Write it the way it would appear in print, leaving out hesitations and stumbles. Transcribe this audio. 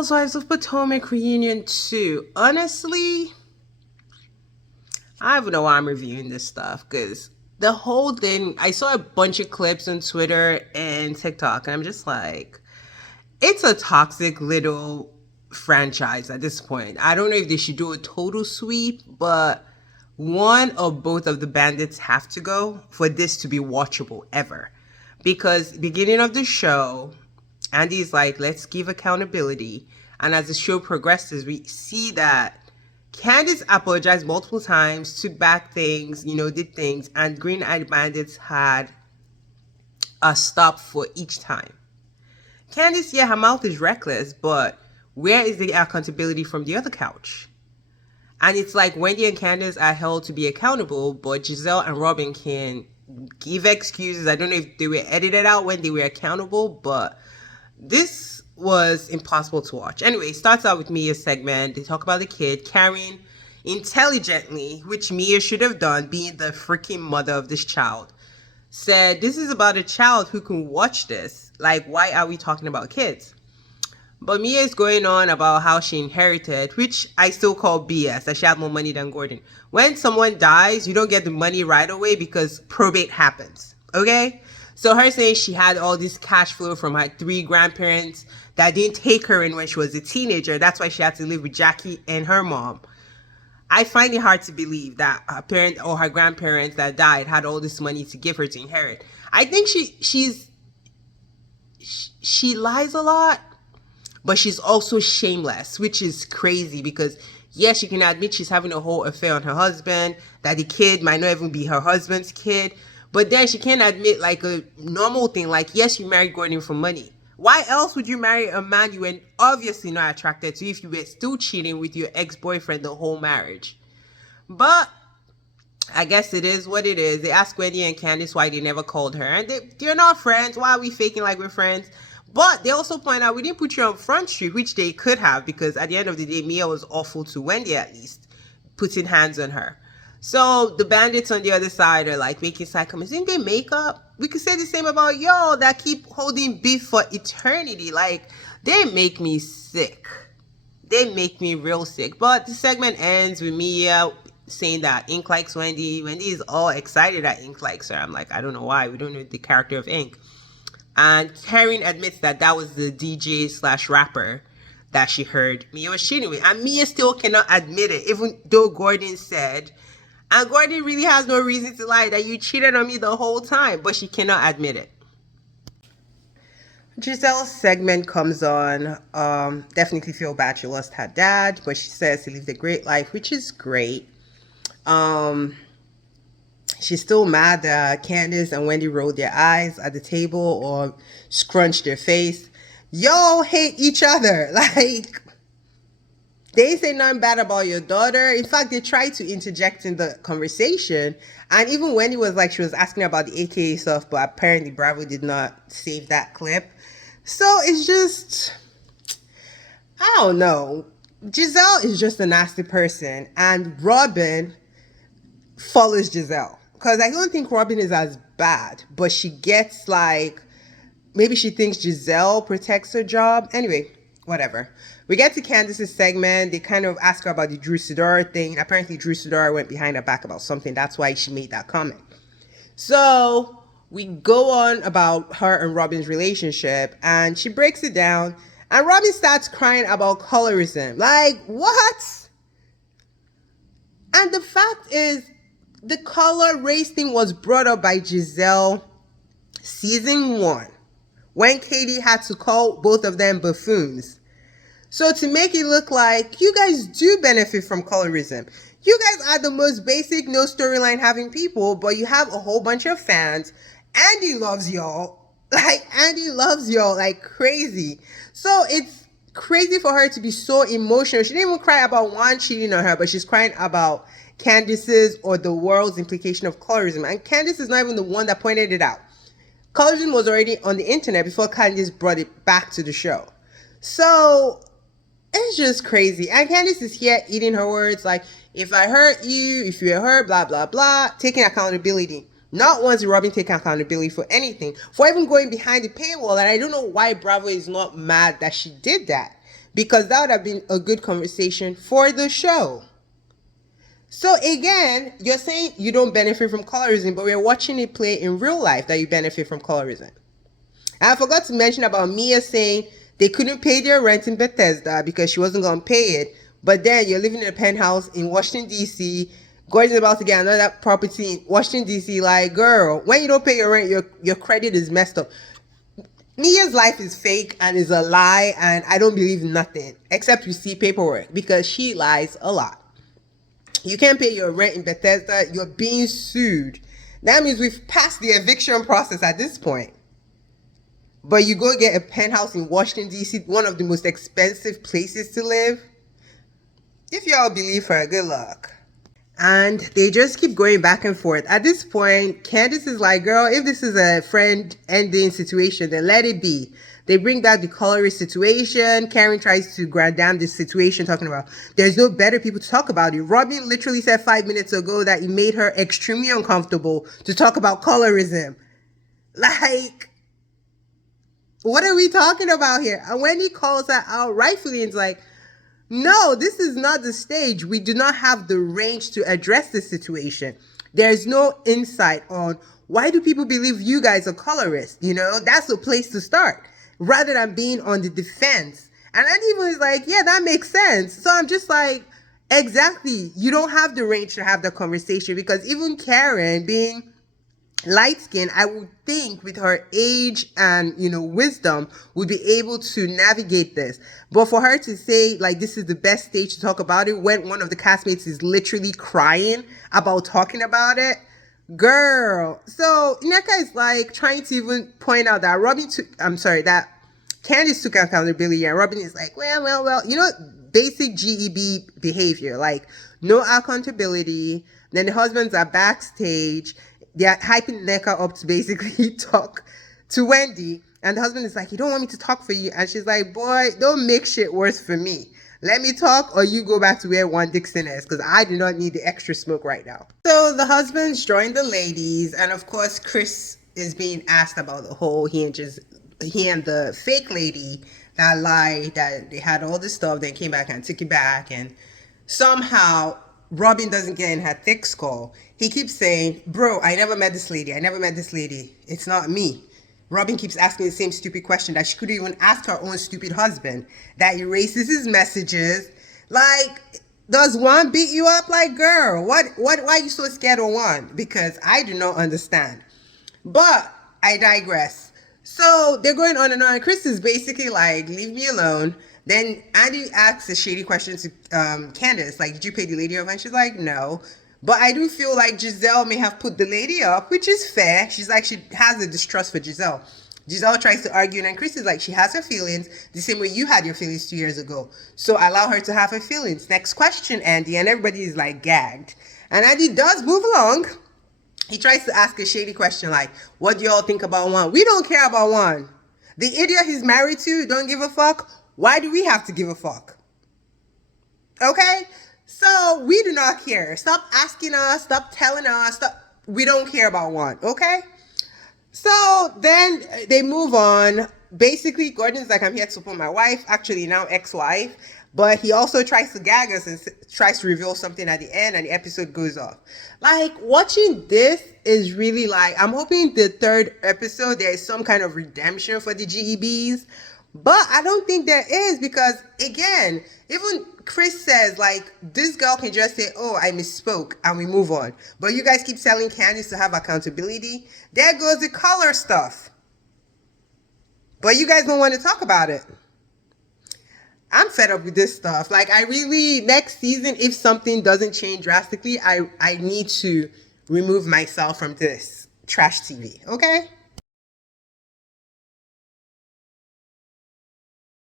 Housewives of Potomac reunion 2. Honestly, I don't even know why I'm reviewing this stuff because the whole thing, I saw a bunch of clips on Twitter and TikTok, and I'm just like, it's a toxic little franchise at this point. I don't know if they should do a total sweep, but one or both of the bandits have to go for this to be watchable ever. Because beginning of the show, Andy's like, let's give accountability. And as the show progresses, we see that Candice apologized multiple times, took back things, did things, and Green Eyed Bandits had a stop for each time. Candice, yeah, her mouth is reckless, but where is the accountability from the other couch? And it's like Wendy and Candice are held to be accountable, but Giselle and Robin can give excuses. I don't know if they were edited out when they were accountable, but this was impossible to watch. Anyway, it starts out with Mia's segment. They talk about the kid carrying intelligently, which Mia should have done, being the freaking mother of this child. Said, this is about a child who can watch this. Like, why are we talking about kids? But Mia is going on about how she inherited, which I still call BS, that she had more money than Gordon. When someone dies, you don't get the money right away because probate happens, okay? So her saying she had all this cash flow from her 3 grandparents that didn't take her in when she was a teenager. That's why she had to live with Jackie and her mom. I find it hard to believe that her parent or her grandparents that died had all this money to give her to inherit. I think she lies a lot, but she's also shameless, which is crazy because yes, she can admit she's having a whole affair on her husband, that the kid might not even be her husband's kid, but then she can't admit like a normal thing, like yes, you married Gordon for money. Why else would you marry a man you were obviously not attracted to if you were still cheating with your ex-boyfriend the whole marriage? But I guess it is what it is. They asked Wendy and Candice why they never called her, and they're not friends. Why are we faking like we're friends? But they also point out we didn't put you on Front Street, which they could have, because at the end of the day, Mia was awful to Wendy, at least, putting hands on her. So the bandits on the other side are like making side comments. Didn't they make up? We could say the same about y'all that keep holding beef for eternity. Like, they make me sick. They make me real sick. But the segment ends with Mia saying that Ink likes Wendy. Wendy is all excited that Ink likes her. I'm like, I don't know why. We don't know the character of Ink. And Karen admits that that was the DJ slash rapper that she heard Mia was cheating with. And Mia still cannot admit it, even though Gordon said, and Gordon really has no reason to lie, that you cheated on me the whole time, but she cannot admit it. Giselle's segment comes on. Definitely feel bad she lost her dad, but she says he lived a great life, which is great. She's still mad that Candice and Wendy rolled their eyes at the table or scrunched their face. Y'all hate each other. Like, they say nothing bad about your daughter. In fact, they tried to interject in the conversation. And even Wendy was like, she was asking about the AKA stuff, but apparently Bravo did not save that clip. So it's just, I don't know. Giselle is just a nasty person. And Robin follows Giselle. Because I don't think Robin is as bad, but she gets like, maybe she thinks Giselle protects her job. Anyway, whatever. We get to Candice's segment. They kind of ask her about the Drew Sidora thing. Apparently Drew Sidora went behind her back about something. That's why she made that comment. So we go on about her and Robin's relationship, and she breaks it down. And Robin starts crying about colorism. Like, what? And the fact is, the color race thing was brought up by Giselle season 1, when Katie had to call both of them buffoons. So to make it look like you guys do benefit from colorism. You guys are the most basic, no storyline having people, but you have a whole bunch of fans. Andy loves y'all. Like, Andy loves y'all like crazy. So it's crazy for her to be so emotional. She didn't even cry about one cheating on her, but she's crying about Candice's or the world's implication of colorism. And Candice is not even the one that pointed it out. Colorism was already on the internet before Candice brought it back to the show. So it's just crazy. And Candice is here eating her words like, if I hurt you, if you hurt, blah, blah, blah, taking accountability. Not once did Robin take accountability for anything, for even going behind the paywall. And I don't know why Bravo is not mad that she did that. because that would have been a good conversation for the show. So again, you're saying you don't benefit from colorism, but we're watching it play in real life that you benefit from colorism. And I forgot to mention about Mia saying they couldn't pay their rent in Bethesda because she wasn't going to pay it. But then you're living in a penthouse in Washington, D.C. Gordon's about to get another property in Washington, D.C. Like, girl, when you don't pay your rent, your credit is messed up. Mia's life is fake and is a lie, and I don't believe nothing except we see paperwork because she lies a lot. You can't pay your rent in Bethesda. You're being sued. That means we've passed the eviction process at this point. But you go get a penthouse in Washington, D.C., one of the most expensive places to live. If y'all believe her, good luck. And they just keep going back and forth. At this point, Candace is like, girl, if this is a friend ending situation, then let it be. They bring back the colorist situation. Karen tries to grand down this situation, talking about there's no better people to talk about it. Robin literally said 5 minutes ago that it made her extremely uncomfortable to talk about colorism. Like, what are we talking about here? And when he calls her out rightfully, it's like, no, this is not the stage. We do not have the range to address this situation. There's no insight on why do people believe you guys are colorists? You know, that's the place to start rather than being on the defense. And Andy was like, yeah, that makes sense. So I'm just like, exactly. You don't have the range to have the conversation because even Karen being light skin, I would think with her age and, you know, wisdom would be able to navigate this. But for her to say like this is the best stage to talk about it when one of the castmates is literally crying about talking about it, girl. So Nneka is like trying to even point out that that Candice took accountability and Robin is like, well, you know, basic GEB behavior, like no accountability. Then the husbands are backstage. They're hyping Nneka up to basically talk to Wendy. And the husband is like, you don't want me to talk for you. And she's like, boy, don't make shit worse for me. Let me talk or you go back to where Juan Dixon is because I do not need the extra smoke right now. So the husbands join the ladies. And of course, Chris is being asked about the whole he and the fake lady that lied that they had all this stuff, then came back and took it back. And somehow Robin doesn't get in her thick skull. He keeps saying, bro, I never met this lady. It's not me. Robin keeps asking the same stupid question that she couldn't even ask her own stupid husband that erases his messages. Like, does Juan beat you up? Like, girl, why are you so scared of Juan? Because I do not understand. But I digress. So they're going on and on. Chris is basically like, leave me alone. Then Andy asks a shady question to Candace, like, did you pay the lady off? And she's like, no. But I do feel like Giselle may have put the lady up, which is fair. She's like, she has a distrust for Giselle. Giselle tries to argue, and Chris is like, she has her feelings the same way you had your feelings 2 years ago. So allow her to have her feelings. Next question, Andy. And everybody is like gagged. And Andy does move along. He tries to ask a shady question like, what do y'all think about Juan? We don't care about Juan. The idiot he's married to don't give a fuck. Why do we have to give a fuck? Okay? So we do not care. Stop asking us. Stop telling us. We don't care about Juan. Okay? So then they move on. Basically, Gordon's like, I'm here to support my wife. Actually, now ex-wife. But he also tries to gag us and tries to reveal something at the end and the episode goes off. Like, watching this is really like, I'm hoping the third episode there is some kind of redemption for the GEBs. But I don't think there is because, again, even Chris says, like, this girl can just say, oh, I misspoke, and we move on. But you guys keep telling Candice to have accountability. There goes the color stuff. But you guys don't want to talk about it. I'm fed up with this stuff. Like, I really, next season, if something doesn't change drastically, I need to remove myself from this trash TV, okay?